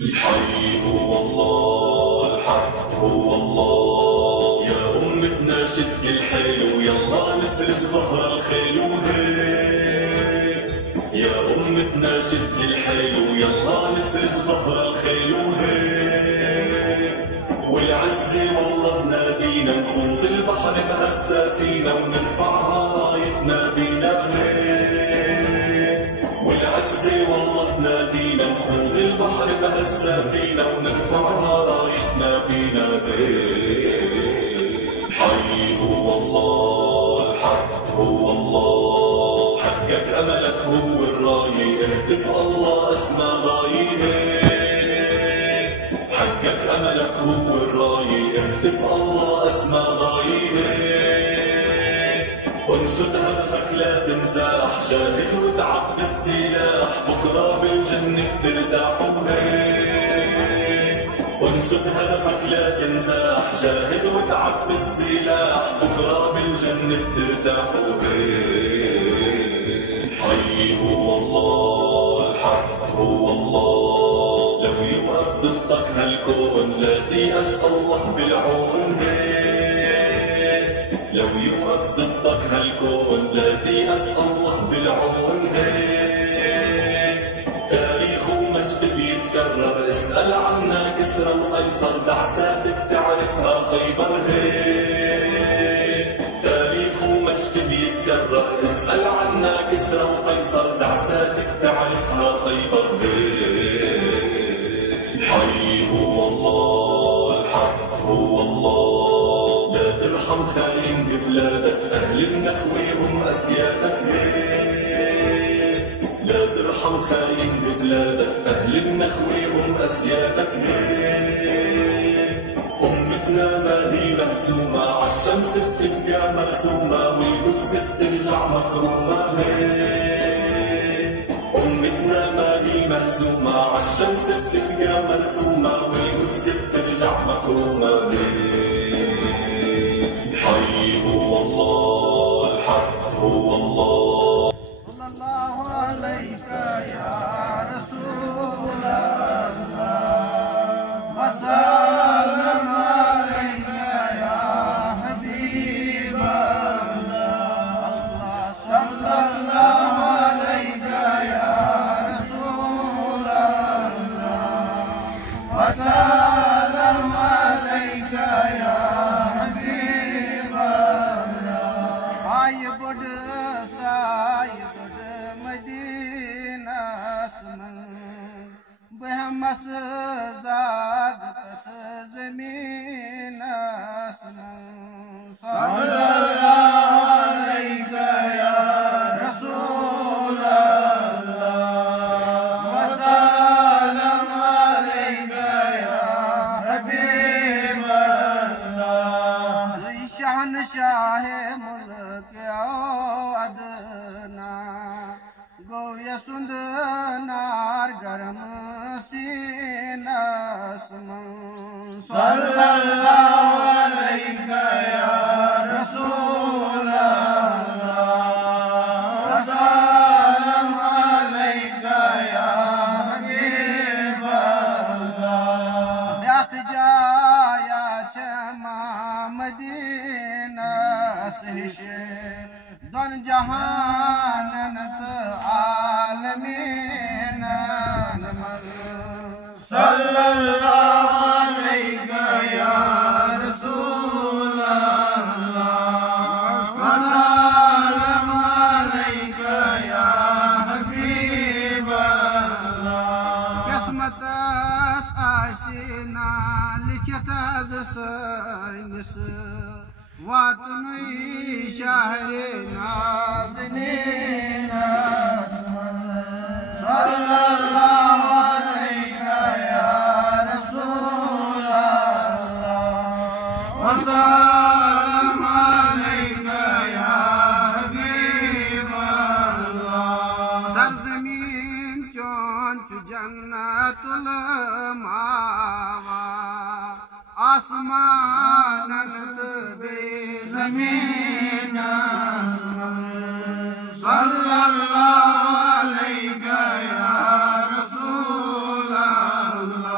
الحي هو الله، الحق هو الله. يا أمتنا شد الحيل ويلا نسرج ظهر الخيل وهيك. يا أمتنا شد الحيل ويلا نسرج ظهر الخيل وهيك. والعزة والله نادينا نخوض البحر بهالسفينة ونرفعها رايتنا بينا هيك. والعزة والله نادينا نخوض البحر بهالسفينة ونرفعها رايتنا بينا هيك. الحي هو الله، الحق هو الله. حقك أملك هو الراية، اهتف الله أسمى راية. حقك أملك هو الراية، اهتف الله أسمى راية. وانشد هدفك لا تنزاح، جاهد وتعب بالسلاح، بكرة بالجنة ترتاح وهيك. وانشد هدفك لا تنزاح، جاهد وتعب بالسلاح، بكرة بالجنة ترتاح وهيك. الحي هو الله، الحق هو الله. لو يوقف ضدك هالكون لا تيأس الله بالعون هيك. لو يوقف ضدك هالكون لا تيأس الله بالعون هيك. تاريخ ومجد بيتكرر، اسأل عنا كسرى وقيصر، دعساتك تعرفها خيبر هيك. تاريخ ومجد بيتكرر، اسأل عنا كسرى وقيصر، دعساتك تعرفها خيبر هيك. الحي هو الله، الحق هو الله. لا ترحم خاين ببلادك، أهل النخوة هم أسيادك هيك. لا ترحم خاين ببلادك، أهل النخوة هم أسيادك هيك. أمتنا ما هي مهزومة، عالشمس بتبقى مرسومة، والقدس بترجع مكرومة هيك. أمتنا ما هي مهزومة، عالشمس بتبقى مرسومة، والقدس بترجع مكرومة هيك. الحي هو الله، الحق هو الله. صلى الله عليك يا رسول الله، وسلم عليك يا حبيب الله. صلى الله عليك يا رسول الله، وسلم عليك يا حبيب الله. آي بڑ ساي بڑ مدینہ سمن بہمس زاد پت زمین سمن. صلی اللہ علیک یا رسول اللہ، وسلم علیک یا حبیب اللہ. شہنشاہ ملک ادنا گو یسند نار گرم سینہ سمن. صلی اللہ علیک یا رسول اللہ، وسلم علیک یا حبیب اللہ. بیاق جایا چما مدینہ سہش دون جہانت عالمین نمل. صلی اللہ علیک یا رسول اللہ، وسلم علیک یا حبیب اللہ. قسمت آسینا لکھت از سینس، واتنوی شہر نازنین سمن. صلی اللہ علیک یا رسول اللہ، وسلم علیک یا حبیب اللہ. سرزمین چون چو جنت الماوا، آسمان بے زمین سمن. صلی اللہ علیک یا رسول اللہ،